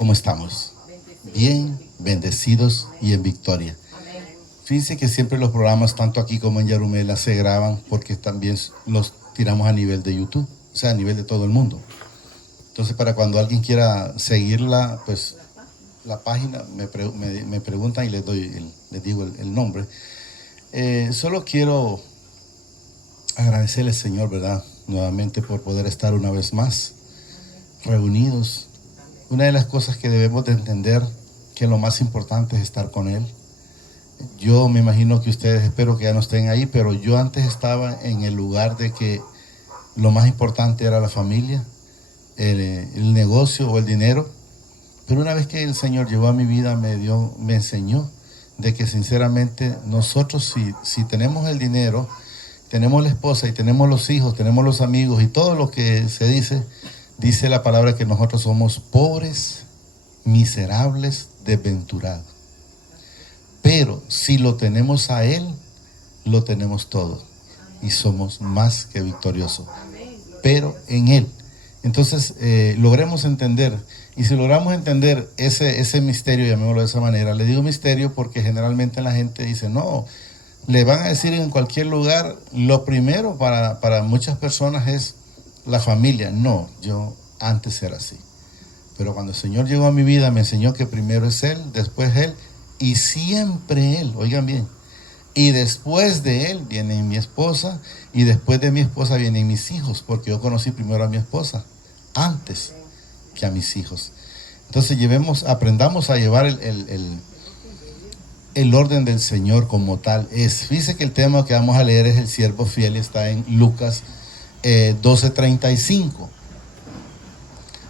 ¿Cómo estamos? Bien, bendecidos y en victoria. Fíjense que siempre los programas, tanto aquí como en Yarumela, se graban porque también los tiramos a nivel de YouTube, o sea, a nivel de todo el mundo. Entonces, para cuando alguien quiera seguirla, pues la página me preguntan y les digo el nombre. Solo quiero agradecerle al Señor, ¿verdad? Nuevamente por poder estar una vez más reunidos. Una de las cosas que debemos de entender, que lo más importante es estar con Él. Yo me imagino que ustedes, espero que ya no estén ahí, pero yo antes estaba en el lugar de que lo más importante era la familia, el negocio o el dinero. Pero una vez que el Señor llegó a mi vida, me enseñó de que sinceramente nosotros si tenemos el dinero, tenemos la esposa y tenemos los hijos, tenemos los amigos y todo lo que se dice la palabra que nosotros somos pobres, miserables, desventurados. Pero si lo tenemos a Él, lo tenemos todo y somos más que victoriosos. Pero en Él. Entonces, logremos entender, y si logramos entender ese misterio, llamémoslo de esa manera, le digo misterio porque generalmente la gente dice, no, le van a decir en cualquier lugar, lo primero para muchas personas es la familia. No, yo antes era así. Pero cuando el Señor llegó a mi vida, me enseñó que primero es Él, después Él, y siempre Él, oigan bien. Y después de Él viene mi esposa, y después de mi esposa vienen mis hijos, porque yo conocí primero a mi esposa, antes que a mis hijos. Entonces aprendamos a llevar el orden del Señor como tal. Fíjese que el tema que vamos a leer es el siervo fiel, está en Lucas 12:35.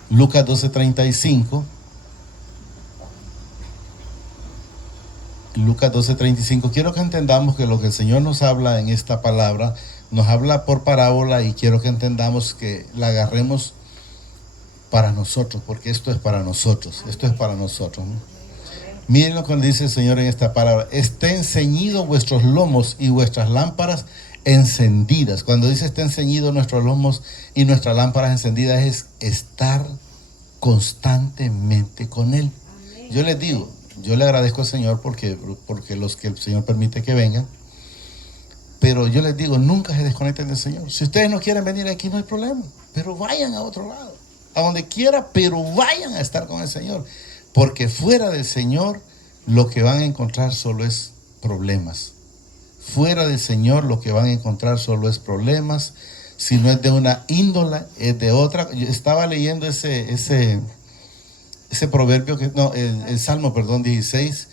Lucas 12:35. Lucas 12:35. Quiero que entendamos que lo que el Señor nos habla en esta palabra, nos habla por parábola, y quiero que entendamos que la agarremos para nosotros, porque esto es para nosotros, ¿no? Miren lo que dice el Señor en esta palabra: estén ceñidos vuestros lomos y vuestras lámparas encendidas. Cuando dice estén ceñidos nuestros lomos y nuestras lámparas encendidas, es estar constantemente con Él. Yo les digo, yo le agradezco al Señor porque los que el Señor permite que vengan, pero yo les digo, nunca se desconecten del Señor. Si ustedes no quieren venir aquí, no hay problema, pero vayan a otro lado, a donde quiera, pero vayan a estar con el Señor, porque fuera del Señor lo que van a encontrar solo es problemas. Fuera del Señor lo que van a encontrar solo es problemas. Si no es de una índole, es de otra. Yo estaba leyendo ese proverbio, el Salmo, 16,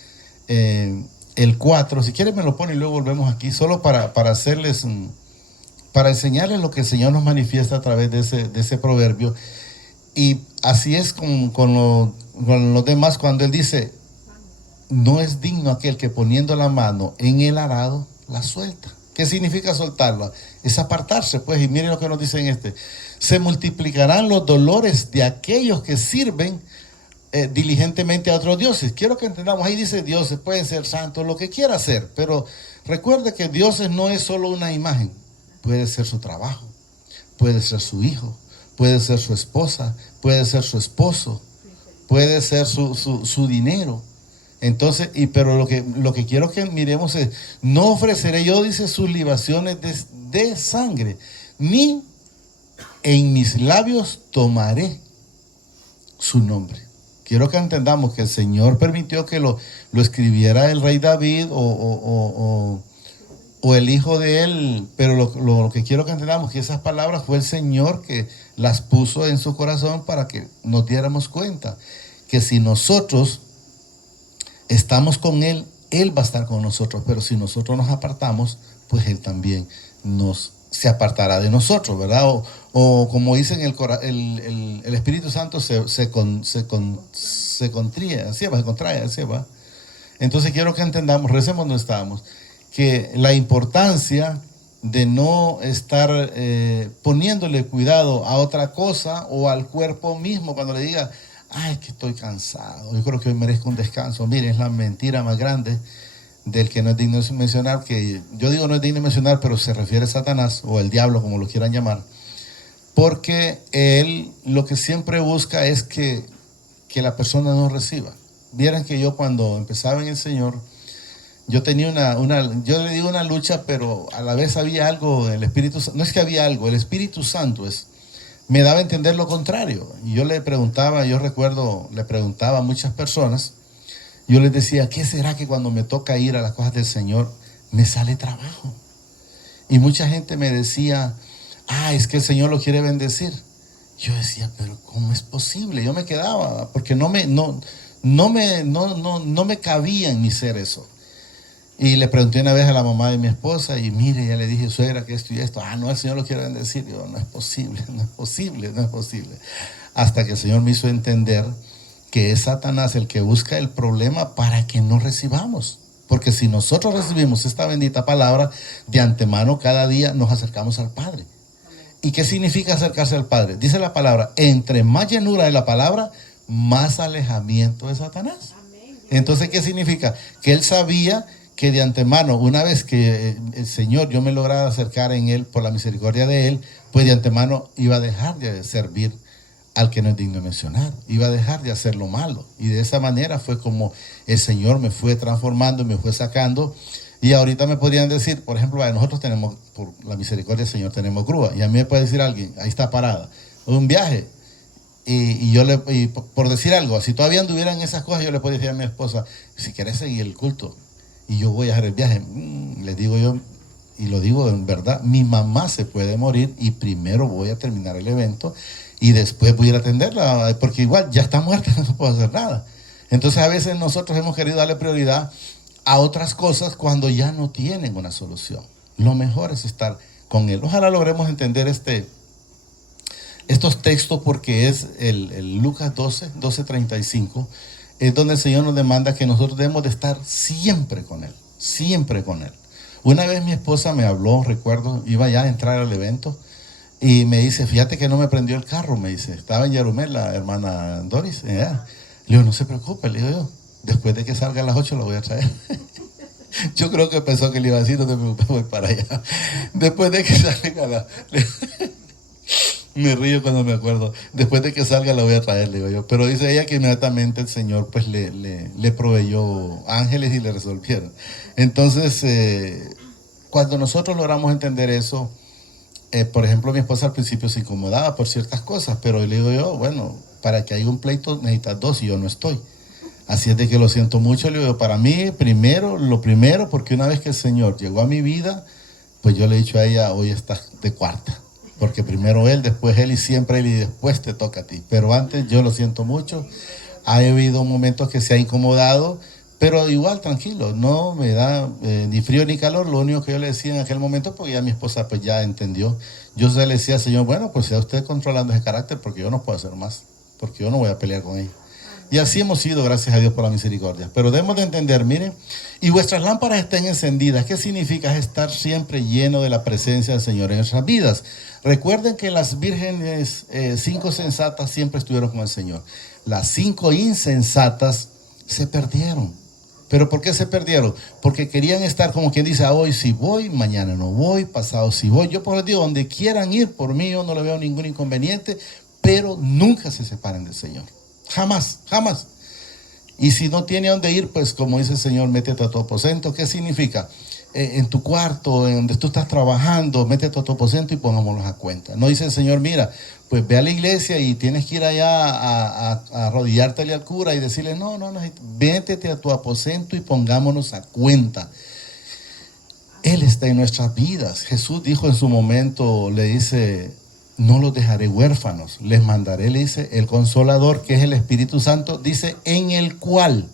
el 4. Si quieren me lo pone y luego volvemos aquí, solo para enseñarles lo que el Señor nos manifiesta a través de ese proverbio. Y así es con los demás, cuando Él dice, no es digno aquel que poniendo la mano en el arado la suelta. ¿Qué significa soltarla? Es apartarse, pues. Y miren lo que nos dice en se multiplicarán los dolores de aquellos que sirven diligentemente a otros dioses. Quiero que entendamos, ahí dice dioses, pueden ser santos, lo que quiera hacer, pero recuerde que dioses no es solo una imagen. Puede ser su trabajo, puede ser su hijo, puede ser su esposa, puede ser su esposo, puede ser su dinero. Entonces, pero lo que quiero que miremos es, no ofreceré yo, dice, sus libaciones de sangre, ni en mis labios tomaré su nombre. Quiero que entendamos que el Señor permitió que lo escribiera el rey David o el hijo de él, pero lo que quiero que entendamos es que esas palabras fue el Señor que las puso en su corazón para que nos diéramos cuenta que si nosotros estamos con Él, Él va a estar con nosotros, pero si nosotros nos apartamos, pues Él también se apartará de nosotros, ¿verdad? O como dicen, el Espíritu Santo se contrae, así va. Entonces quiero que entendamos, recemos donde estábamos, que la importancia de no estar poniéndole cuidado a otra cosa o al cuerpo mismo cuando le diga, ay, que estoy cansado, yo creo que hoy merezco un descanso. Miren, es la mentira más grande del que no es digno de mencionar, que yo digo no es digno de mencionar, pero se refiere a Satanás o el diablo, como lo quieran llamar, porque él lo que siempre busca es que que la persona no reciba. Vieran que yo cuando empezaba en el Señor, yo tenía yo le digo una lucha, pero a la vez había algo en el Espíritu Santo. No es que había algo, el Espíritu Santo me daba a entender lo contrario. Y yo le preguntaba a muchas personas, yo les decía, ¿qué será que cuando me toca ir a las cosas del Señor me sale trabajo? Y mucha gente me decía, es que el Señor lo quiere bendecir. Yo decía, pero ¿cómo es posible? Yo me quedaba, porque no me cabía en mi ser eso. Y le pregunté una vez a la mamá de mi esposa, y mire, ya le dije, suegra, que esto y esto. No, el Señor lo quiere bendecir. Yo, no es posible. Hasta que el Señor me hizo entender que es Satanás el que busca el problema para que no recibamos. Porque si nosotros recibimos esta bendita palabra, de antemano cada día nos acercamos al Padre. ¿Y qué significa acercarse al Padre? Dice la palabra, entre más llenura de la palabra, más alejamiento de Satanás. Entonces, ¿qué significa? Que él sabía que de antemano, una vez que el Señor, yo me lograra acercar en él por la misericordia de él, pues de antemano iba a dejar de servir al que no es digno de mencionar, iba a dejar de hacer lo malo. Y de esa manera fue como el Señor me fue transformando, me fue sacando. Y ahorita me podrían decir, por ejemplo, nosotros tenemos, por la misericordia del Señor, tenemos grúa. Y a mí me puede decir alguien, ahí está parada, un viaje. Y por decir algo, si todavía anduvieran esas cosas, yo le puedo decir a mi esposa, si quieres seguir el culto, y yo voy a hacer el viaje, les digo yo, y lo digo en verdad, mi mamá se puede morir y primero voy a terminar el evento y después voy a ir a atenderla, porque igual ya está muerta, no puedo hacer nada. Entonces a veces nosotros hemos querido darle prioridad a otras cosas cuando ya no tienen una solución. Lo mejor es estar con Él. Ojalá logremos entender estos textos, porque es el Lucas 12:35, es donde el Señor nos demanda que nosotros debemos de estar siempre con Él, siempre con Él. Una vez mi esposa me habló, recuerdo, iba ya a entrar al evento, y me dice, fíjate que no me prendió el carro, me dice, estaba en Yarumel la hermana Doris, le digo, no se preocupe, le digo yo, después de que salga a las 8 lo voy a traer. Yo creo que pensó que le iba a decir, no te preocupes, voy para allá. Después de que salga me río cuando me acuerdo. Después de que salga la voy a traer, le digo yo. Pero dice ella que inmediatamente el Señor pues le proveyó ángeles y le resolvieron. Entonces, cuando nosotros logramos entender eso, por ejemplo, mi esposa al principio se incomodaba por ciertas cosas, pero le digo yo, bueno, para que haya un pleito necesitas dos y yo no estoy. Así es de que lo siento mucho, le digo, para mí lo primero, porque una vez que el Señor llegó a mi vida, pues yo le he dicho a ella, hoy estás de cuarta. Porque primero Él, después Él y siempre Él y después te toca a ti. Pero antes yo lo siento mucho. Ha habido momentos que se ha incomodado, pero igual tranquilo, no me da ni frío ni calor. Lo único que yo le decía en aquel momento, porque ya mi esposa pues ya entendió, yo le decía al Señor, bueno, pues sea usted controlando ese carácter, porque yo no puedo hacer más, porque yo no voy a pelear con ella. Y así hemos sido, gracias a Dios por la misericordia. Pero debemos de entender, miren, y vuestras lámparas estén encendidas. ¿Qué significa? Es estar siempre lleno de la presencia del Señor en nuestras vidas. Recuerden que las vírgenes 5 sensatas siempre estuvieron con el Señor. Las 5 insensatas se perdieron. ¿Pero por qué se perdieron? Porque querían estar como quien dice, hoy sí voy, mañana no voy, pasado sí voy. Yo por les digo, donde quieran ir, por mí yo no le veo ningún inconveniente, pero nunca se separen del Señor. Jamás, jamás. Y si no tiene dónde ir, pues como dice el Señor, métete a tu aposento. ¿Qué significa? En tu cuarto, en donde tú estás trabajando, métete a tu aposento y pongámonos a cuenta. No dice el Señor, mira, pues ve a la iglesia y tienes que ir allá a arrodillártele al cura y decirle, no, métete a tu aposento y pongámonos a cuenta. Él está en nuestras vidas. Jesús dijo en su momento, le dice, no los dejaré huérfanos, les mandaré, le dice, el Consolador, que es el Espíritu Santo, dice, en el cual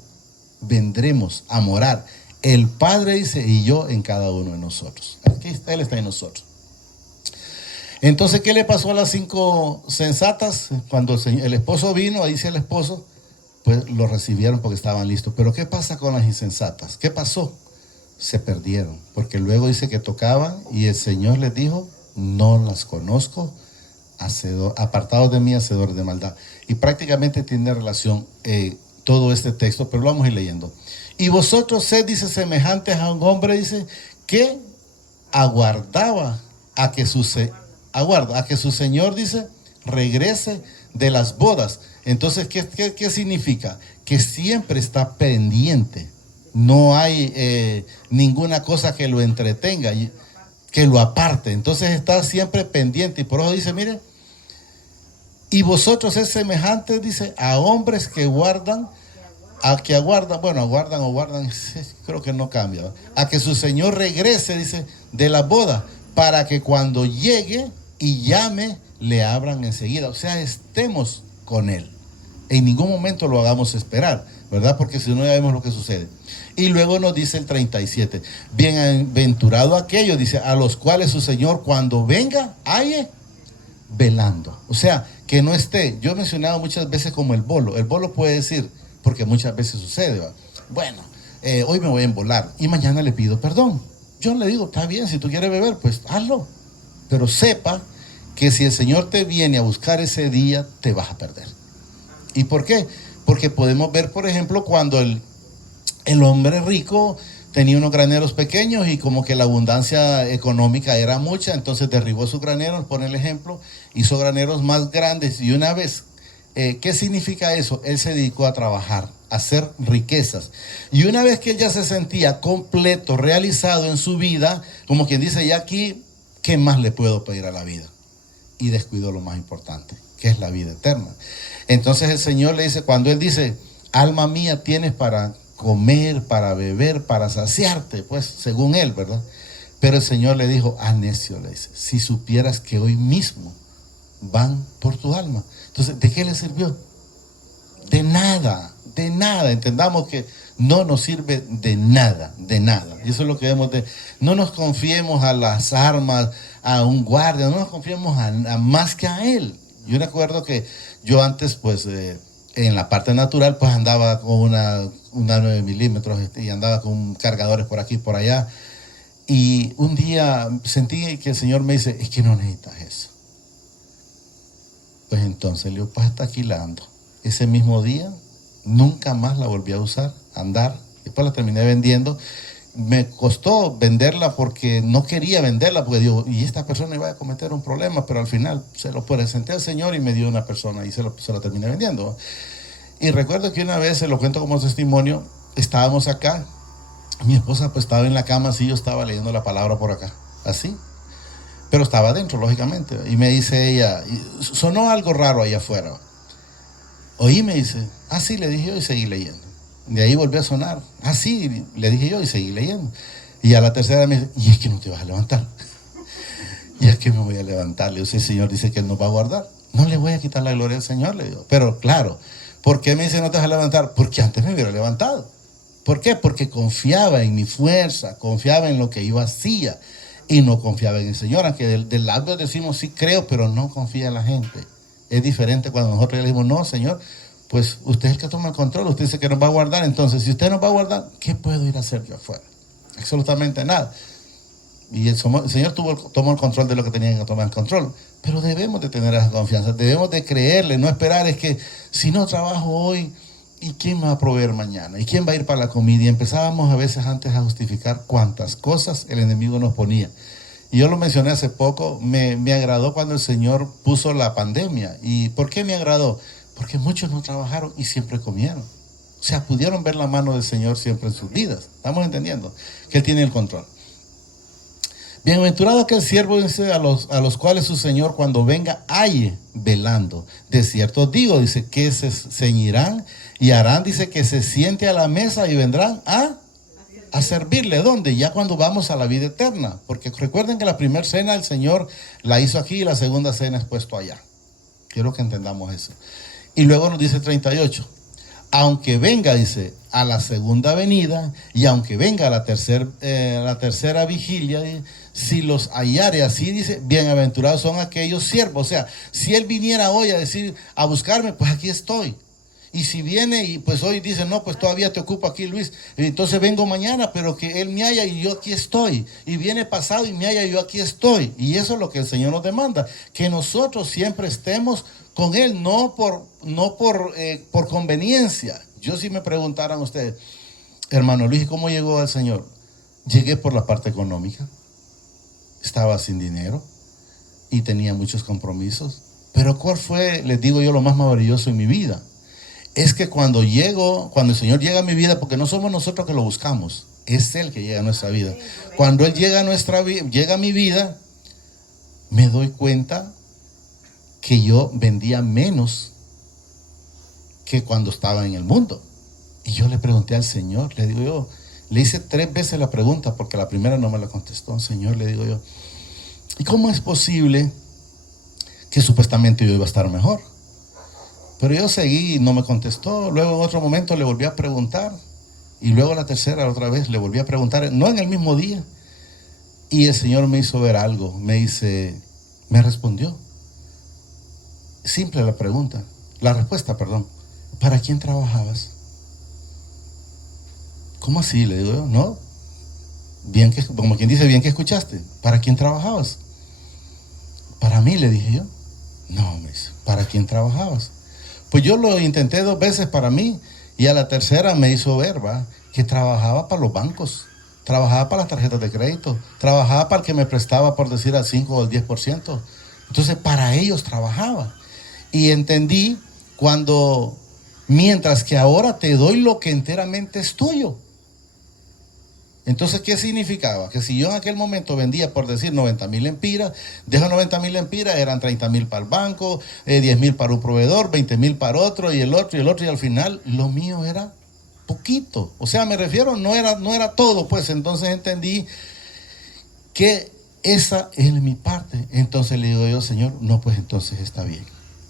vendremos a morar. El Padre, dice, y yo en cada uno de nosotros. Aquí está, Él está en nosotros. Entonces, ¿qué le pasó a las 5 sensatas? Cuando el esposo vino, ahí dice el esposo, pues lo recibieron porque estaban listos. Pero ¿qué pasa con las insensatas? ¿Qué pasó? Se perdieron, porque luego dice que tocaban y el Señor les dijo, no las conozco, apartados de mí, hacedores de maldad. Y prácticamente tiene relación todo este texto, pero lo vamos a ir leyendo. Y vosotros sed, dice, semejantes a un hombre, dice, que aguardaba a que su Señor, dice, regrese de las bodas. Entonces, ¿qué significa? Que siempre está pendiente. No hay ninguna cosa que lo entretenga, que lo aparte. Entonces está siempre pendiente. Y por eso dice, mire, y vosotros es semejante, dice, a hombres que guardan, aguardan, creo que no cambia, ¿no? A que su Señor regrese, dice, de la boda, para que cuando llegue y llame, le abran enseguida. O sea, estemos con Él. En ningún momento lo hagamos esperar, ¿verdad? Porque si no, ya vemos lo que sucede. Y luego nos dice el 37, bienaventurado aquellos, dice, a los cuales su Señor cuando venga, halle velando. O sea, que no esté. Yo he mencionado muchas veces como el bolo. El bolo puede decir, porque muchas veces sucede, ¿va? Bueno, hoy me voy a embolar y mañana le pido perdón. Yo le digo, está bien, si tú quieres beber, pues hazlo. Pero sepa que si el Señor te viene a buscar ese día, te vas a perder. ¿Y por qué? Porque podemos ver, por ejemplo, cuando el hombre rico tenía unos graneros pequeños y como que la abundancia económica era mucha, entonces derribó sus graneros, pone el ejemplo, hizo graneros más grandes y una vez, ¿qué significa eso? Él se dedicó a trabajar, a hacer riquezas. Y una vez que él ya se sentía completo, realizado en su vida, como quien dice, ya aquí, ¿qué más le puedo pedir a la vida? Y descuidó lo más importante, que es la vida eterna. Entonces el Señor le dice, cuando Él dice, alma mía, tienes para comer, para beber, para saciarte, pues según Él, ¿verdad? Pero el Señor le dijo, necio, le dice, si supieras que hoy mismo van por tu alma. Entonces, ¿de qué le sirvió? De nada, de nada. Entendamos que no nos sirve de nada, de nada. Y eso es lo que debemos de... No nos confiemos a las armas, a un guardia, no nos confiemos a más que a Él. Yo recuerdo que yo antes, pues, en la parte natural, pues andaba con una 9 milímetros y andaba con cargadores por aquí y por allá. Y un día sentí que el Señor me dice, es que no necesitas eso. Pues entonces le digo, pues está alquilando. Ese mismo día, nunca más la volví a usar, andar. Después la terminé vendiendo. Me costó venderla porque no quería venderla, porque digo, y esta persona iba a cometer un problema, pero al final se lo presenté al Señor y me dio una persona y se la terminé vendiendo. Y recuerdo que una vez, se lo cuento como testimonio, estábamos acá, mi esposa pues estaba en la cama así, yo estaba leyendo la palabra por acá, así, pero estaba adentro, lógicamente, y me dice ella, sonó algo raro allá afuera. Oí, me dice, sí, le dije yo y seguí leyendo. De ahí volvió a sonar, sí, le dije yo y seguí leyendo. Y a la tercera me dice, y es que no te vas a levantar. Y es que me voy a levantar. Le digo, si el Señor dice que Él nos va a guardar, no le voy a quitar la gloria al Señor, le digo. Pero claro, ¿por qué me dice no te vas a levantar? Porque antes me hubiera levantado. ¿Por qué? Porque confiaba en mi fuerza, confiaba en lo que yo hacía y no confiaba en el Señor. Aunque del lado decimos sí creo, pero no confía en la gente. Es diferente cuando nosotros le decimos, no, Señor, pues usted es el que toma el control, usted dice que nos va a guardar, entonces si usted nos va a guardar, ¿qué puedo ir a hacer yo afuera? Absolutamente nada. Y el Señor tomó el control de lo que tenía que tomar el control, pero debemos de tener esa confianza, debemos de creerle, no esperar, es que si no trabajo hoy, ¿y quién me va a proveer mañana? ¿Y quién va a ir para la comida? Y empezábamos a veces antes a justificar cuántas cosas el enemigo nos ponía. Y yo lo mencioné hace poco, me agradó cuando el Señor puso la pandemia. ¿Y por qué me agradó? Porque muchos no trabajaron y siempre comieron. O sea, pudieron ver la mano del Señor siempre en sus vidas. ¿Estamos entendiendo? Que Él tiene el control. Bienaventurado aquel siervo, dice, a los cuales su Señor cuando venga halle velando. De cierto digo, dice, que se ceñirán y harán, dice, que se siente a la mesa y vendrán a servirle. ¿Dónde? Ya cuando vamos a la vida eterna. Porque recuerden que la primera cena el Señor la hizo aquí y la segunda cena es puesto allá. Quiero que entendamos eso. Y luego nos dice 38, aunque venga, dice, a la segunda venida, y aunque venga a la tercera vigilia, si los hallare así, dice, bienaventurados son aquellos siervos. O sea, si Él viniera hoy a decir, a buscarme, pues aquí estoy. Y si viene y pues hoy dice, no, pues todavía te ocupo aquí, Luis, entonces vengo mañana, pero que Él me haya y yo aquí estoy. Y viene pasado y me haya y yo aquí estoy. Y eso es lo que el Señor nos demanda, que nosotros siempre estemos con Él, no por conveniencia. Yo si me preguntaran ustedes, hermano Luis, ¿cómo llegó al Señor? Llegué por la parte económica. Estaba sin dinero y tenía muchos compromisos. Pero ¿cuál fue, les digo yo, lo más maravilloso en mi vida? Es que cuando el Señor llega a mi vida, porque no somos nosotros que lo buscamos, es Él que llega a nuestra vida. Cuando Él llega a mi vida, me doy cuenta que yo vendía menos que cuando estaba en el mundo. Y yo le pregunté al Señor, le digo yo, le hice 3 veces la pregunta, porque la primera no me la contestó. Señor, le digo yo, ¿y cómo es posible que supuestamente yo iba a estar mejor? Pero yo seguí y no me contestó. Luego en otro momento le volví a preguntar. Y luego la tercera otra vez le volví a preguntar, no en el mismo día. Y el Señor me hizo ver algo. Me respondió. Simple la respuesta, perdón. ¿Para quién trabajabas? ¿Cómo así? Le digo yo, no. Bien que, como quien dice, bien que escuchaste. ¿Para quién trabajabas? Para mí, le dije yo. No, me dice, ¿para quién trabajabas? Pues yo lo intenté 2 veces para mí, y a la tercera me hizo ver, que trabajaba para los bancos, trabajaba para las tarjetas de crédito, trabajaba para el que me prestaba, por decir, al 5 o al 10%. Entonces, para ellos trabajaba. Y entendí mientras que ahora te doy lo que enteramente es tuyo. Entonces, ¿qué significaba? Que si yo en aquel momento vendía, por decir, 90,000 lempiras, de esos 90,000 lempiras eran 30,000 para el banco, 10,000 para un proveedor, 20,000 para otro, y el otro, y al final lo mío era poquito. O sea, me refiero, no era todo, pues. Entonces entendí que esa es mi parte. Entonces le digo yo, Señor, no, pues entonces está bien.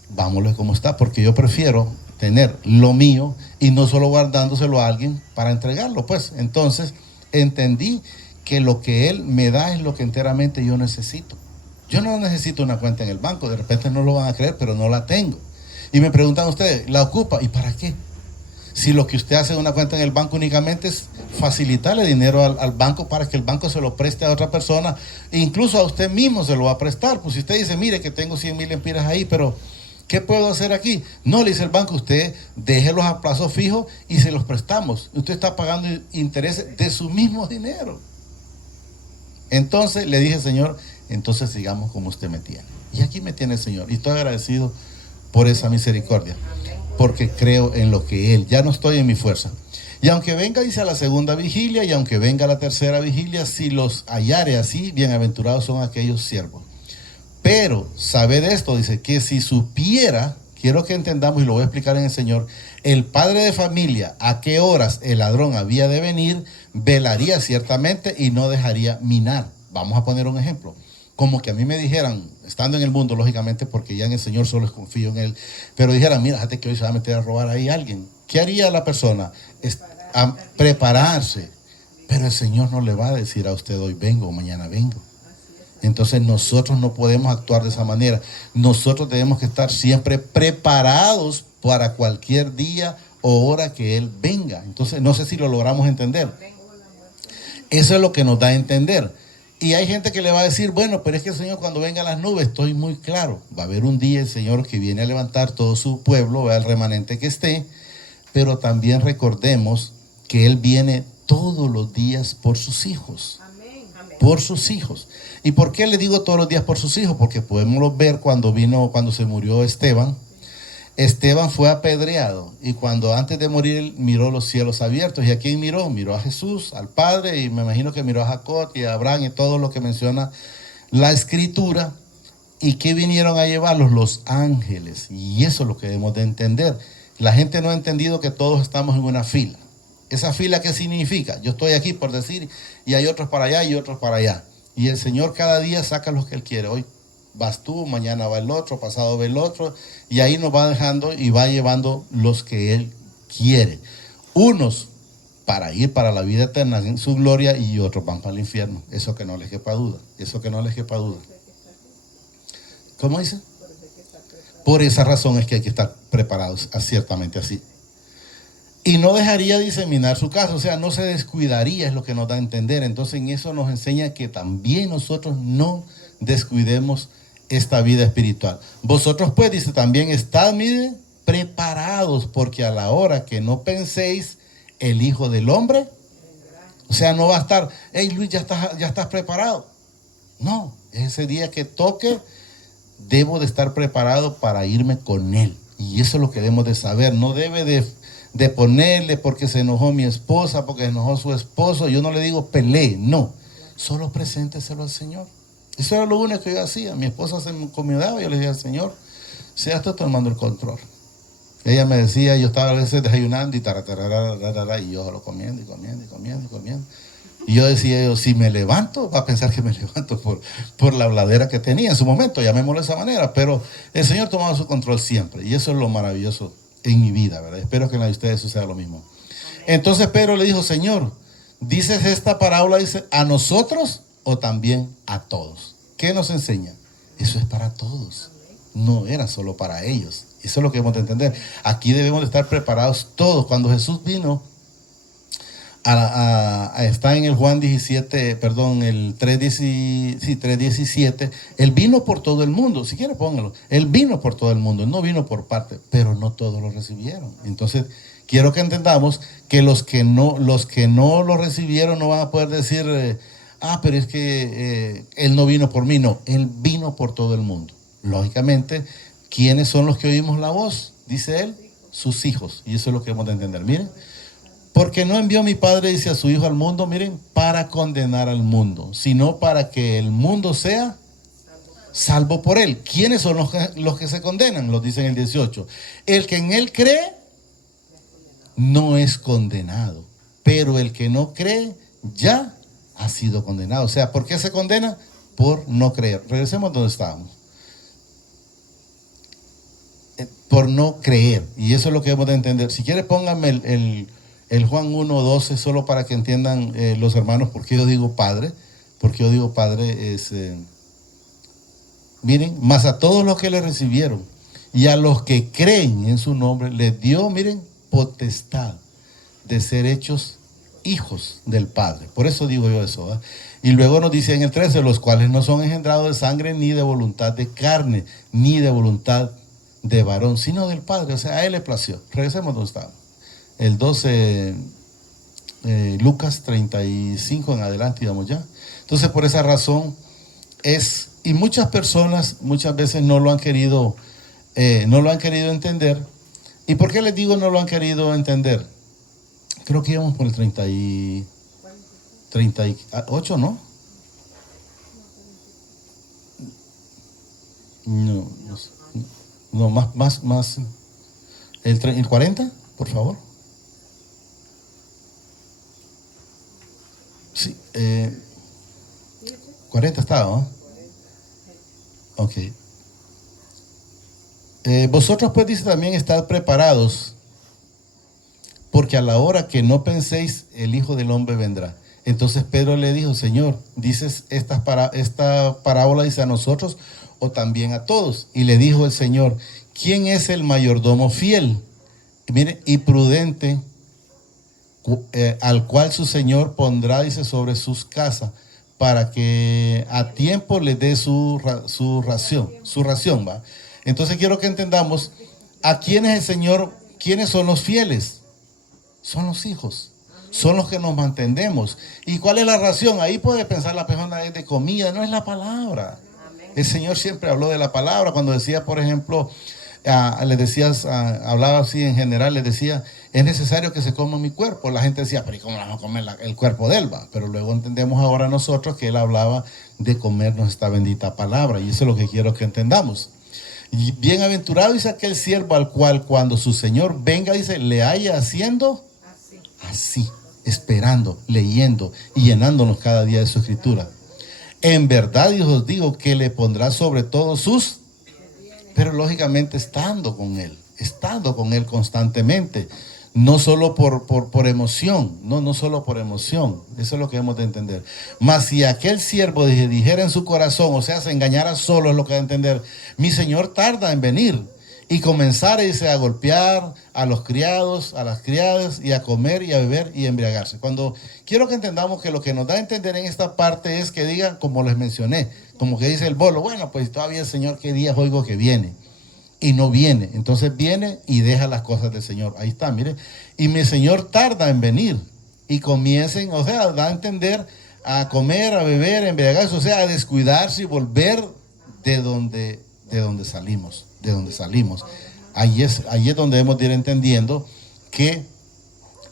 Vámonos como está, porque yo prefiero tener lo mío y no solo guardándoselo a alguien para entregarlo, pues. Entonces entendí que lo que Él me da es lo que enteramente yo necesito. Yo no necesito una cuenta en el banco, de repente no lo van a creer, pero no la tengo. Y me preguntan ustedes, ¿la ocupa? ¿Y para qué? Si lo que usted hace en una cuenta en el banco únicamente es facilitarle dinero al banco para que el banco se lo preste a otra persona, e incluso a usted mismo se lo va a prestar. Pues si usted dice, mire que tengo 100,000 lempiras ahí, pero ¿qué puedo hacer aquí? No, le dice el banco, usted déjelos a plazo fijo y se los prestamos. Usted está pagando intereses de su mismo dinero. Entonces le dije, Señor, entonces sigamos como usted me tiene. Y aquí me tiene el Señor. Y estoy agradecido por esa misericordia, porque creo en lo que Él, ya no estoy en mi fuerza. Y aunque venga, dice, a la segunda vigilia, y aunque venga a la tercera vigilia, si los hallare así, bienaventurados son aquellos siervos. Pero sabed esto, dice, que si supiera, quiero que entendamos, y lo voy a explicar en el Señor, el padre de familia, a qué horas el ladrón había de venir, velaría ciertamente y no dejaría minar. Vamos a poner un ejemplo. Como que a mí me dijeran, estando en el mundo, lógicamente, porque ya en el Señor solo confío en Él, pero dijeran, mira, fíjate que hoy se va a meter a robar ahí a alguien. ¿Qué haría la persona? A prepararse. Pero el Señor no le va a decir a usted, hoy vengo o mañana vengo. Entonces nosotros no podemos actuar de esa manera. Nosotros tenemos que estar siempre preparados para cualquier día o hora que Él venga. Entonces no sé si lo logramos entender. Eso es lo que nos da a entender. Y hay gente que le va a decir, bueno, pero es que el Señor cuando venga a las nubes, estoy muy claro. Va a haber un día el Señor que viene a levantar todo su pueblo, vea el remanente que esté. Pero también recordemos que Él viene todos los días por sus hijos. Por sus hijos. ¿Y por qué le digo todos los días por sus hijos? Porque podemos ver cuando se murió Esteban. Esteban fue apedreado y cuando antes de morir miró los cielos abiertos. ¿Y a quién miró? Miró a Jesús, al Padre, y me imagino que miró a Jacob y a Abraham y todo lo que menciona la Escritura. ¿Y qué vinieron a llevarlos? Los ángeles. Y eso es lo que debemos de entender. La gente no ha entendido que todos estamos en una fila. ¿Esa fila qué significa? Yo estoy aquí por decir, y hay otros para allá y otros para allá. Y el Señor cada día saca los que Él quiere. Hoy vas tú, mañana va el otro, pasado va el otro. Y ahí nos va dejando y va llevando los que Él quiere. Unos para ir para la vida eterna en su gloria y otros van para el infierno. Eso que no les quepa duda. Eso que no les quepa duda. ¿Cómo dice? Por esa razón es que hay que estar preparados, ciertamente así. Y no dejaría diseminar su casa, o sea, no se descuidaría, es lo que nos da a entender. Entonces en eso nos enseña que también nosotros no descuidemos esta vida espiritual. Vosotros pues, dice también, estad, mire, preparados, porque a la hora que no penséis, el Hijo del Hombre, o sea, no va a estar, hey Luis, ya estás preparado. No, ese día que toque, debo de estar preparado para irme con Él. Y eso es lo que debemos de saber. No debe de ponerle porque se enojó mi esposa, porque se enojó su esposo. Yo no le digo pelee, no. Solo presénteselo al Señor. Eso era lo único que yo hacía. Mi esposa se me incomodaba y yo le decía al Señor, sea tú tomando el control. Ella me decía, yo estaba a veces desayunando y y yo lo comiendo y comiendo y comiendo y comiendo. Y yo decía, si me levanto, va a pensar que me levanto por la habladera que tenía en su momento, llamémoslo de esa manera, pero el Señor tomaba su control siempre, y eso es lo maravilloso en mi vida, ¿verdad? Espero que en la de ustedes suceda lo mismo. Entonces Pedro le dijo, Señor, ¿dices esta parábola, dice, a nosotros o también a todos? ¿Qué nos enseña? Eso es para todos, no era solo para ellos. Eso es lo que debemos de entender. Aquí debemos de estar preparados todos. Cuando Jesús vino, está en el Juan 17, perdón, el 3:17, Él vino por todo el mundo. Si quiere póngalo. Él vino por todo el mundo, no vino por parte, pero no todos lo recibieron. Entonces, quiero que entendamos que los que no lo recibieron no van a poder decir, pero es que Él no vino por mí. No, Él vino por todo el mundo. Lógicamente, ¿quiénes son los que oímos la voz? Dice Él, sus hijos. Y eso es lo que hemos de entender. Miren. Porque no envió mi Padre, dice, a su Hijo al mundo, miren, para condenar al mundo, sino para que el mundo sea salvo por Él. ¿Quiénes son los que se condenan? Los dice en el 18. El que en Él cree, no es condenado. Pero el que no cree, ya ha sido condenado. O sea, ¿por qué se condena? Por no creer. Regresemos donde estábamos. Por no creer. Y eso es lo que hemos de entender. Si quiere, pónganme el Juan 1:12, solo para que entiendan los hermanos por qué yo digo Padre. Porque yo digo Padre es, miren, más a todos los que le recibieron y a los que creen en su nombre, les dio, miren, potestad de ser hechos hijos del Padre. Por eso digo yo eso, ¿eh? Y luego nos dice en el 13, los cuales no son engendrados de sangre, ni de voluntad de carne, ni de voluntad de varón, sino del Padre. O sea, a Él le plació. Regresemos donde estábamos. El 12, Lucas 35 en adelante, digamos ya. Entonces, por esa razón y muchas personas muchas veces no lo han querido entender. ¿Y por qué les digo no lo han querido entender? Creo que íbamos por el 38, ¿no? No, más. ¿El 40, por favor? Sí, 40 estaba, ¿no? Ok. Vosotros pues dice también, estad preparados, porque a la hora que no penséis, el Hijo del Hombre vendrá. Entonces Pedro le dijo, Señor, ¿dices esta parábola dice a nosotros o también a todos? Y le dijo el Señor, ¿quién es el mayordomo fiel? Mire, y prudente, al cual su Señor pondrá, dice, sobre sus casas, para que a tiempo le dé su ración, ¿va? Entonces quiero que entendamos a quién es el Señor, quiénes son los fieles. Son los hijos, son los que nos mantenemos. ¿Y cuál es la ración? Ahí puede pensar la persona es de comida, no es la palabra. El Señor siempre habló de la palabra. Cuando decía, por ejemplo, hablaba así en general, les decía, es necesario que se coma mi cuerpo. La gente decía, pero ¿y cómo vamos a comer el cuerpo de él? Va? Pero luego entendemos ahora nosotros que él hablaba de comernos esta bendita palabra, y eso es lo que quiero que entendamos. Y bienaventurado dice aquel siervo al cual cuando su Señor venga, dice, le haya haciendo así, esperando, leyendo y llenándonos cada día de su escritura. En verdad, yo os digo que le pondrá sobre todos sus, pero lógicamente estando con él constantemente, no solo por emoción, no solo por emoción, eso es lo que hemos de entender. Mas si aquel siervo dijera en su corazón, o sea, se engañara solo, es lo que hay que entender, mi Señor tarda en venir, y comenzar, dice, a golpear a los criados, a las criadas, y a comer y a beber y a embriagarse. Cuando quiero que entendamos que lo que nos da a entender en esta parte es que digan, como les mencioné, como que dice el bolo, bueno, pues todavía el Señor, ¿qué días oigo que viene? Y no viene, entonces viene y deja las cosas del Señor. Ahí está, mire, y mi Señor tarda en venir, y comiencen, o sea, da a entender a comer, a beber, a embriagarse, o sea, a descuidarse y volver de de donde salimos, de donde salimos. Ahí es donde debemos de ir entendiendo que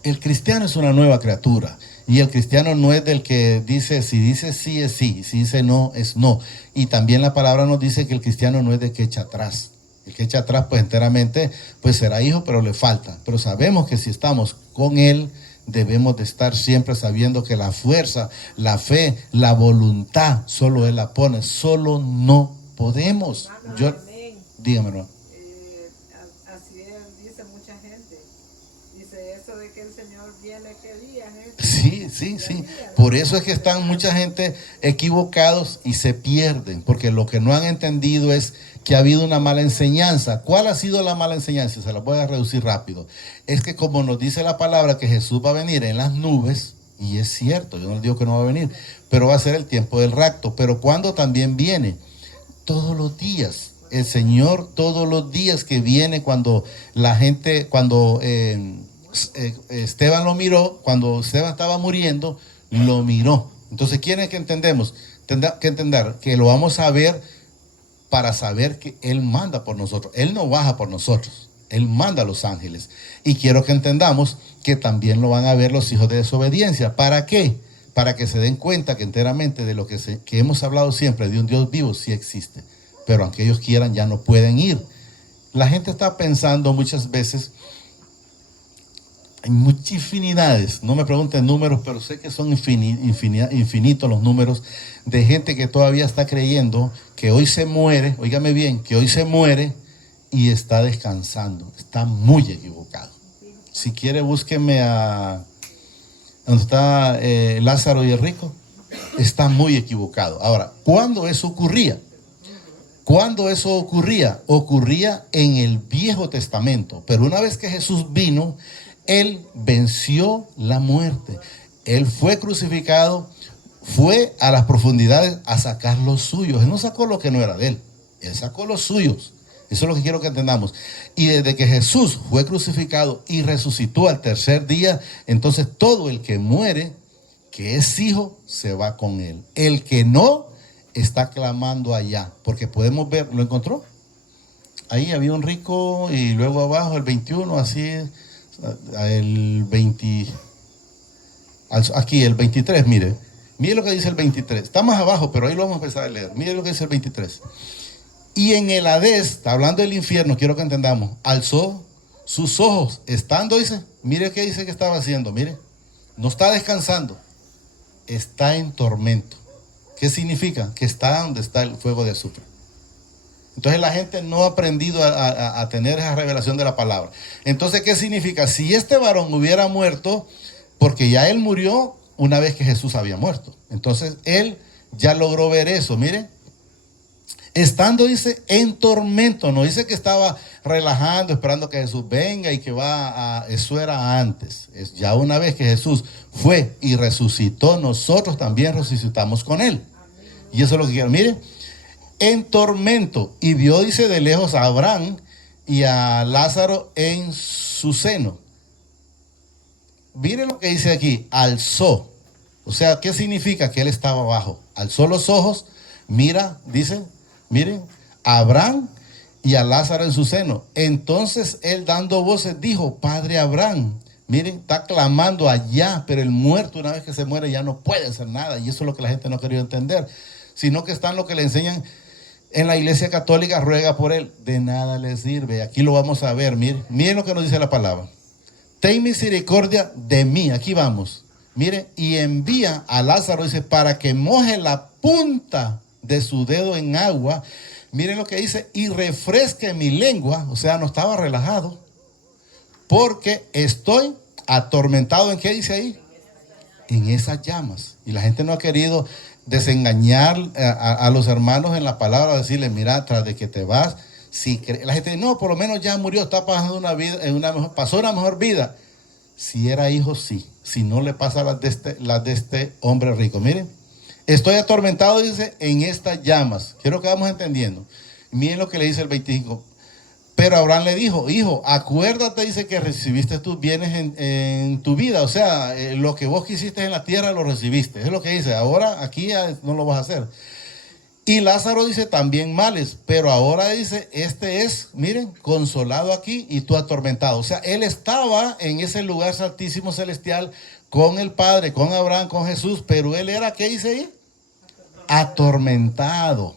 el cristiano es una nueva criatura. Y el cristiano no es del que dice, si dice sí es sí, si dice no es no. Y también la palabra nos dice que el cristiano no es de que echa atrás. El que echa atrás pues enteramente pues será hijo, pero le falta. Pero sabemos que si estamos con él, debemos de estar siempre sabiendo que la fuerza, la fe, la voluntad, solo él la pone. Solo no podemos. Yo, dígame, hermano. Así es, dice mucha gente. Dice eso de que el Señor viene, ¿qué día es? Sí. Por eso es que están mucha gente equivocados y se pierden, porque lo que no han entendido es que ha habido una mala enseñanza. ¿Cuál ha sido la mala enseñanza? Se la voy a reducir rápido. Es que como nos dice la palabra que Jesús va a venir en las nubes, y es cierto, yo no le digo que no va a venir, pero va a ser el tiempo del rapto. Pero ¿cuándo también viene? Todos los días. El Señor todos los días que viene, cuando la gente, Esteban lo miró, cuando Esteban estaba muriendo, lo miró. Entonces, ¿quieren que entendemos? Tendrá que entender que lo vamos a ver para saber que Él manda por nosotros. Él no baja por nosotros, Él manda a los ángeles. Y quiero que entendamos que también lo van a ver los hijos de desobediencia. ¿Para qué? Para que se den cuenta que enteramente de lo que hemos hablado siempre, de un Dios vivo, sí existe. Pero aunque ellos quieran, ya no pueden ir. La gente está pensando muchas veces, hay muchas infinidades, no me pregunten números, pero sé que son infinitos los números de gente que todavía está creyendo que hoy se muere, óigame bien, que hoy se muere y está descansando. Está muy equivocado. Si quiere, búsqueme a donde está Lázaro y el rico. Está muy equivocado. Ahora, ¿cuándo eso ocurría? ¿Cuándo eso ocurría? Ocurría en el Viejo Testamento. Pero una vez que Jesús vino, Él venció la muerte. Él fue crucificado, fue a las profundidades a sacar los suyos. Él no sacó lo que no era de Él. Él sacó los suyos. Eso es lo que quiero que entendamos. Y desde que Jesús fue crucificado y resucitó al tercer día, entonces todo el que muere, que es hijo, se va con Él. El que no, está clamando allá, porque podemos ver, ¿lo encontró? Ahí había un rico y luego abajo el 21, así, el 20, aquí el 23, mire lo que dice el 23, está más abajo, pero ahí lo vamos a empezar a leer. Mire lo que dice el 23. Y en el Hades, está hablando del infierno, quiero que entendamos, alzó sus ojos, estando, dice, mire qué dice que estaba haciendo, mire, no está descansando, está en tormento. ¿Qué significa? Que está donde está el fuego de azufre. Entonces la gente no ha aprendido a tener esa revelación de la palabra. Entonces, ¿qué significa? Si este varón hubiera muerto, porque ya él murió una vez que Jesús había muerto. Entonces, él ya logró ver eso, mire. Estando, dice, en tormento, no dice que estaba relajando, esperando que Jesús venga y que eso era antes. Ya una vez que Jesús fue y resucitó, nosotros también resucitamos con Él. Y eso es lo que quiero. Mire, en tormento, y vio, dice, de lejos a Abraham y a Lázaro en su seno. Mire lo que dice aquí, alzó. O sea, ¿qué significa? Que él estaba abajo. Alzó los ojos, mira, dice, miren, a Abraham y a Lázaro en su seno. Entonces él, dando voces, dijo, Padre Abraham. Miren, está clamando allá, pero el muerto, una vez que se muere, ya no puede hacer nada. Y eso es lo que la gente no ha querido entender. Sino que están lo que le enseñan en la iglesia católica, ruega por él. De nada le sirve. Aquí lo vamos a ver. Miren lo que nos dice la palabra. Ten misericordia de mí. Aquí vamos. Miren, y envía a Lázaro, dice, para que moje la punta de su dedo en agua. Miren lo que dice, y refresque mi lengua. O sea, no estaba relajado, porque estoy atormentado. ¿En qué dice ahí? En esas llamas. Y la gente no ha querido desengañar a los hermanos en la palabra, decirle, mira, tras de que te vas, si la gente dice, no, por lo menos ya murió, está pasando una vida, pasó una mejor vida. Si era hijo, sí. Si no, le pasa las de este hombre rico. Miren, estoy atormentado, dice, en estas llamas. Quiero que vamos entendiendo. Miren lo que le dice el 25. Pero Abraham le dijo, hijo, acuérdate, dice, que recibiste tus bienes en tu vida. O sea, lo que vos quisiste en la tierra lo recibiste. Es lo que dice. Ahora aquí ya no lo vas a hacer. Y Lázaro dice también males, pero ahora dice, este es, miren, consolado aquí y tú atormentado. O sea, él estaba en ese lugar santísimo celestial con el Padre, con Abraham, con Jesús, pero él era, ¿qué dice ahí? Atormentado,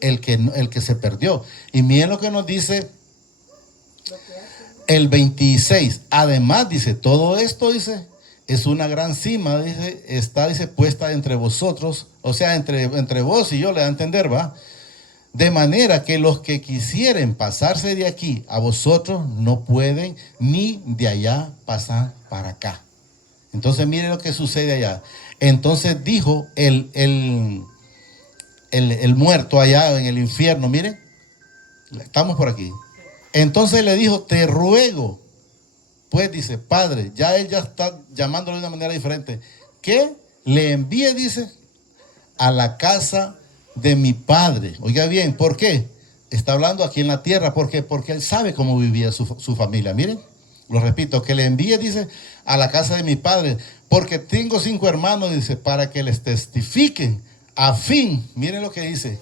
el que se perdió. Y miren lo que nos dice el 26. Además, dice, todo esto, dice, es una gran cima, dice, está, dice, puesta entre vosotros, o sea, entre vos y yo, le da a entender, ¿va? De manera que los que quisieren pasarse de aquí a vosotros no pueden, ni de allá pasar para acá. Entonces, miren lo que sucede allá. Entonces dijo el muerto allá en el infierno, miren, estamos por aquí. Entonces le dijo, te ruego, pues dice, Padre, ya él ya está llamándolo de una manera diferente, que le envíe, dice, a la casa de mi padre. Oiga bien, ¿por qué? Está hablando aquí en la tierra, ¿por qué? Porque él sabe cómo vivía su familia. Miren, lo repito, que le envíe, dice, a la casa de mi padre, porque tengo 5 hermanos, dice, para que les testifiquen, a fin, miren lo que dice,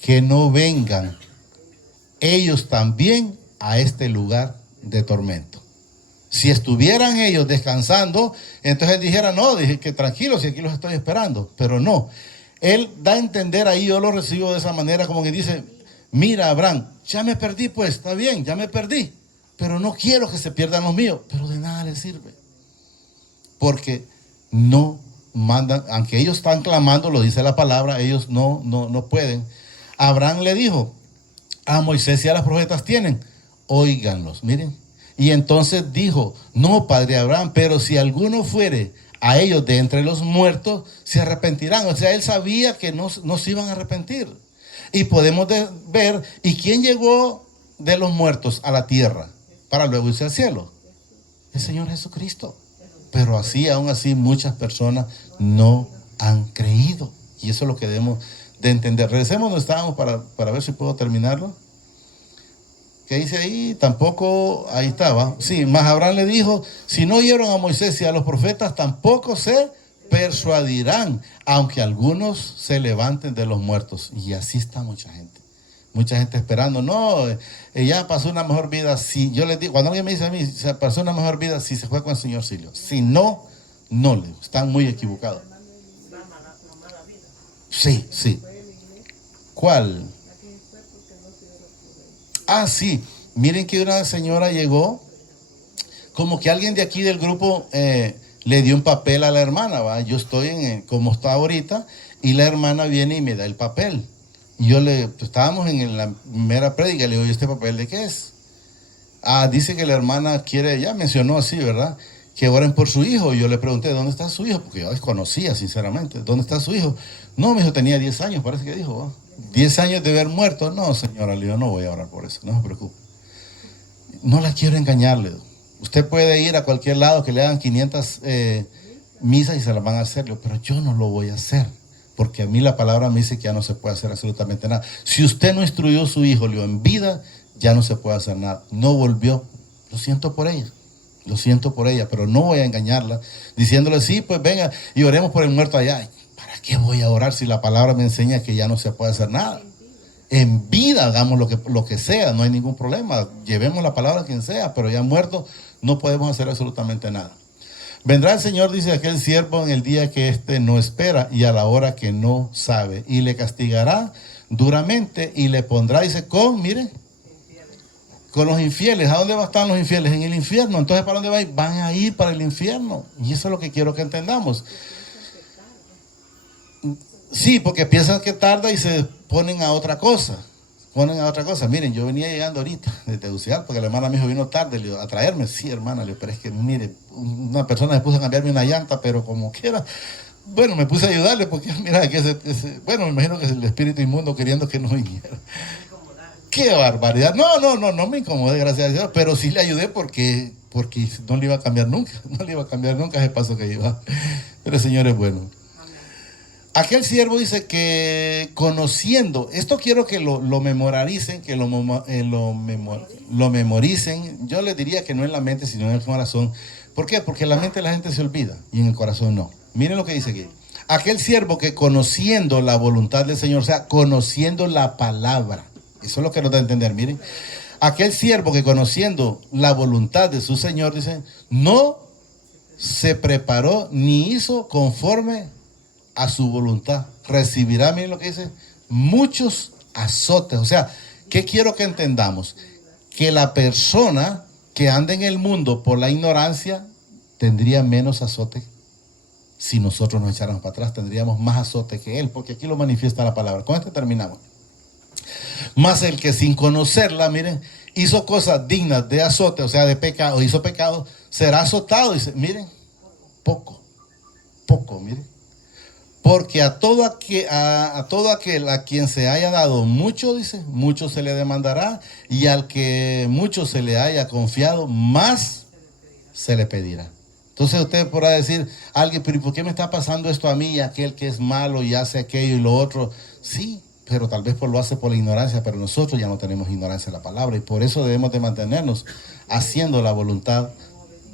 que no vengan ellos también a este lugar de tormento. Si estuvieran ellos descansando, entonces dijera, no, dije que tranquilos, si aquí los estoy esperando, pero no. Él da a entender ahí, yo lo recibo de esa manera, como que dice, mira Abraham, ya me perdí pues, está bien, ya me perdí, pero no quiero que se pierdan los míos, pero de nada les sirve. Porque no mandan, aunque ellos están clamando, lo dice la palabra, ellos no pueden. Abraham le dijo, a Moisés y a los profetas tienen, óiganlos, miren. Y entonces dijo, no, padre Abraham, pero si alguno fuere a ellos de entre los muertos, se arrepentirán. O sea, él sabía que no se iban a arrepentir. Y podemos ver, ¿y quién llegó de los muertos a la tierra para luego irse al cielo? El Señor Jesucristo. Pero así, aún así, muchas personas no han creído. Y eso es lo que debemos de entender. Regresemos donde estábamos para ver si puedo terminarlo. ¿Qué dice ahí? Tampoco, ahí estaba. Sí, mas Abraham le dijo, si no oyeron a Moisés y a los profetas, tampoco se persuadirán, aunque algunos se levanten de los muertos. Y así está mucha gente. Mucha gente esperando, no, ella pasó una mejor vida. Si yo les digo, cuando alguien me dice a mí, se pasó una mejor vida si se fue con el señor Silio. Si no, no, están muy equivocados. Sí, sí. ¿Cuál? Ah, sí. Miren que una señora llegó, como que alguien de aquí del grupo le dio un papel a la hermana, ¿va? Yo estoy como está ahorita, y la hermana viene y me da el papel. Y yo estábamos en la primera prédica, le digo, ¿y este papel de qué es? Ah, dice que la hermana quiere, ya mencionó así, ¿verdad? Que oren por su hijo. Y yo le pregunté, ¿dónde está su hijo? Porque yo desconocía, sinceramente, ¿dónde está su hijo? No, mi hijo tenía 10 años, parece que dijo, ¿va? 10 años de haber muerto. No, señora, yo no voy a orar por eso, no se preocupe. No la quiero engañarle. Usted puede ir a cualquier lado que le hagan 500 misas y se las van a hacer, pero yo no lo voy a hacer. Porque a mí la palabra me dice que ya no se puede hacer absolutamente nada. Si usted no instruyó a su hijo, en vida, ya no se puede hacer nada. No volvió. Lo siento por ella, pero no voy a engañarla, diciéndole, sí, pues venga y oremos por el muerto allá. ¿Para qué voy a orar si la palabra me enseña que ya no se puede hacer nada? En vida hagamos lo que sea, no hay ningún problema. Llevemos la palabra a quien sea, pero ya muerto no podemos hacer absolutamente nada. Vendrá el Señor, dice aquel siervo, en el día que éste no espera y a la hora que no sabe, y le castigará duramente y le pondrá, dice, miren, con los infieles. ¿A dónde van a estar los infieles? En el infierno. Entonces, ¿para dónde van a ir? Van a ir para el infierno. Y eso es lo que quiero que entendamos. Sí, porque piensan que tarda y se ponen a otra cosa. Miren, yo venía llegando ahorita de Tegucigalpa, porque la hermana me dijo, vino tarde a traerme. Sí, hermana, pero es que, mire, una persona me puso a cambiarme una llanta, pero como quiera. Bueno, me puse a ayudarle, porque mira, que bueno, me imagino que es el espíritu inmundo queriendo que no viniera. ¡Qué barbaridad! No me incomodé, gracias a Dios, pero sí le ayudé porque no le iba a cambiar nunca. No le iba a cambiar nunca ese paso que iba. Pero el Señor es bueno. Aquel siervo dice que conociendo, esto quiero que lo memoricen, que lo memoricen. Yo les diría que no en la mente, sino en el corazón. ¿Por qué? Porque en la mente la gente se olvida y en el corazón no. Miren lo que dice aquí. Aquel siervo que conociendo la voluntad del Señor, o sea, conociendo la palabra. Eso es lo que nos da a entender, miren. Aquel siervo que conociendo la voluntad de su Señor, dice, no se preparó ni hizo conforme a su voluntad. Recibirá, miren lo que dice, muchos azotes. O sea, ¿qué quiero que entendamos? Que la persona que anda en el mundo por la ignorancia tendría menos azote. Si nosotros nos echáramos para atrás, tendríamos más azote que él, porque aquí lo manifiesta la palabra. Con esto terminamos. Más el que sin conocerla, miren, hizo cosas dignas de azote, o sea, de pecado, hizo pecado, será azotado. Dice, miren, poco, miren. Porque a todo aquel a quien se haya dado mucho, dice, mucho se le demandará, y al que mucho se le haya confiado, más se le pedirá. Entonces usted podrá decir, alguien, pero ¿por qué me está pasando esto a mí y a aquel que es malo y hace aquello y lo otro? Sí, pero tal vez lo hace por la ignorancia, pero nosotros ya no tenemos ignorancia de la palabra, y por eso debemos de mantenernos haciendo la voluntad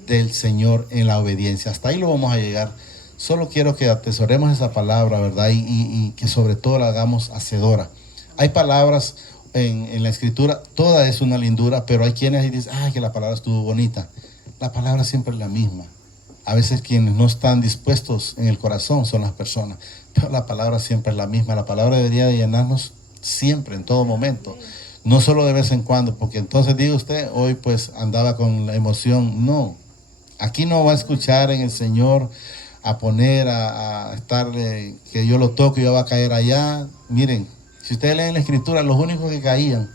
del Señor en la obediencia. Hasta ahí lo vamos a llegar. Solo quiero que atesoremos esa palabra, ¿verdad? Y que sobre todo la hagamos hacedora. Hay palabras en la Escritura, toda es una lindura, pero hay quienes dicen, que la palabra estuvo bonita. La palabra siempre es la misma. A veces quienes no están dispuestos en el corazón son las personas, pero la palabra siempre es la misma. La palabra debería de llenarnos siempre, en todo momento, no solo de vez en cuando, porque entonces diga usted, hoy pues andaba con la emoción. No, aquí no va a escuchar en el Señor a poner, a estar, que yo lo toque y yo va a caer allá. Miren, si ustedes leen la Escritura, los únicos que caían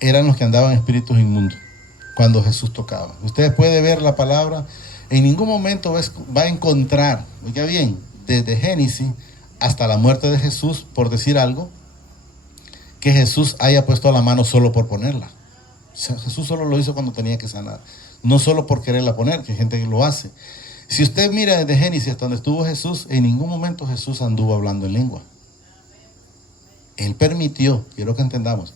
eran los que andaban en espíritus inmundos cuando Jesús tocaba. Ustedes pueden ver la palabra, en ningún momento va a encontrar, oiga bien, desde Génesis hasta la muerte de Jesús, por decir algo, que Jesús haya puesto la mano solo por ponerla. O sea, Jesús solo lo hizo cuando tenía que sanar, no solo por quererla poner, que hay gente que lo hace. Si usted mira desde Génesis hasta donde estuvo Jesús, en ningún momento Jesús anduvo hablando en lengua. Él permitió, quiero que entendamos,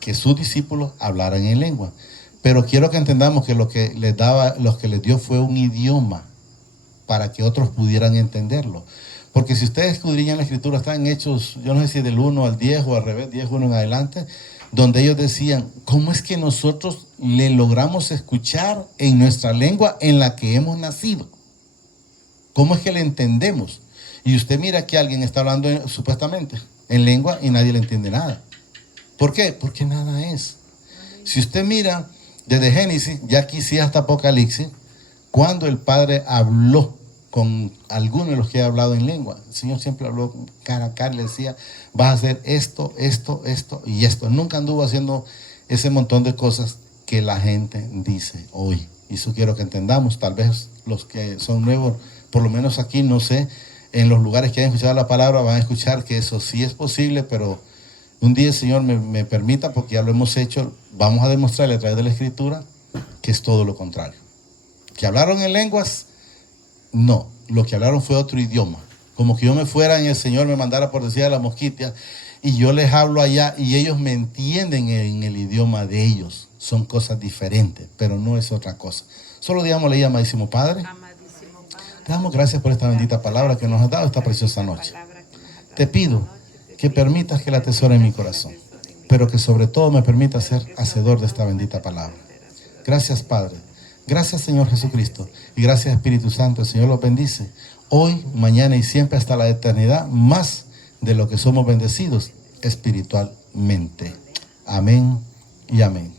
que sus discípulos hablaran en lengua. Pero quiero que entendamos que lo que les dio fue un idioma para que otros pudieran entenderlo. Porque si ustedes escudriñan la Escritura, están hechos, yo no sé si del 1 al 10 o al revés, 10, 1 en adelante, donde ellos decían, ¿cómo es que nosotros le logramos escuchar en nuestra lengua en la que hemos nacido? ¿Cómo es que le entendemos? Y usted mira que alguien está hablando supuestamente en lengua y nadie le entiende nada. ¿Por qué? Porque nada es. Si usted mira desde Génesis, ya aquí sí hasta Apocalipsis, cuando el Padre habló con algunos de los que ha hablado en lengua, el Señor siempre habló cara a cara, le decía, vas a hacer esto, esto, esto y esto. Nunca anduvo haciendo ese montón de cosas que la gente dice hoy. Y eso quiero que entendamos. Tal vez los que son nuevos, por lo menos aquí, no sé, en los lugares que hayan escuchado la palabra, van a escuchar que eso sí es posible, pero un día el Señor me permita, porque ya lo hemos hecho, vamos a demostrarle a través de la Escritura que es todo lo contrario. ¿Que hablaron en lenguas? No, lo que hablaron fue otro idioma. Como que yo me fuera y el Señor me mandara por decir a la mosquitia y yo les hablo allá y ellos me entienden en el idioma de ellos. Son cosas diferentes, pero no es otra cosa. Solo digámosle, amadísimo Padre, te damos gracias por esta bendita palabra que nos has dado esta preciosa noche. Te pido que permitas que la atesore en mi corazón, pero que sobre todo me permita ser hacedor de esta bendita palabra. Gracias, Padre. Gracias, Señor Jesucristo. Y gracias, Espíritu Santo. El Señor los bendice hoy, mañana y siempre hasta la eternidad, más de lo que somos bendecidos espiritualmente. Amén y amén.